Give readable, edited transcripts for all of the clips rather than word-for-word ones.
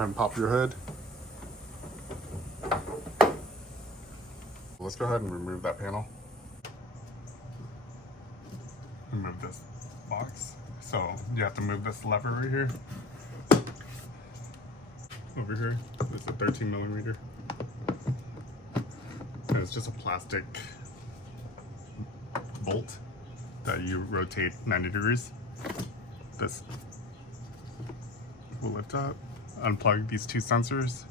ahead and pop your hood. Let's go ahead and remove that panel. Remove this box. So you have to move this lever right here. Over here, it's a 13mm. And it's just a plastic bolt that you rotate 90 degrees. This will lift up. Unplug these two sensors.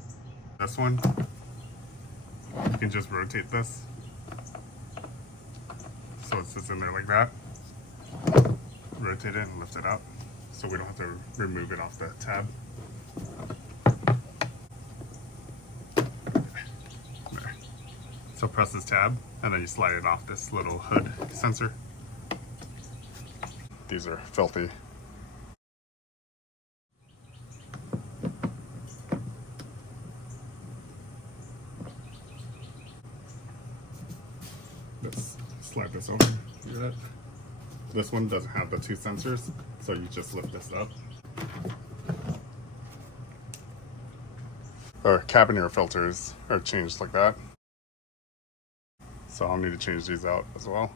This one, you can just rotate this. So it sits in there like that. Rotate it and lift it up. So we don't have to remove it off the tab. There. So press this tab and then you slide it off this little hood sensor. These are filthy. Let's slide this over. See that? This one doesn't have the two sensors, so you just lift this up. Our cabin air filters are changed like that. So I'll need to change these out as well.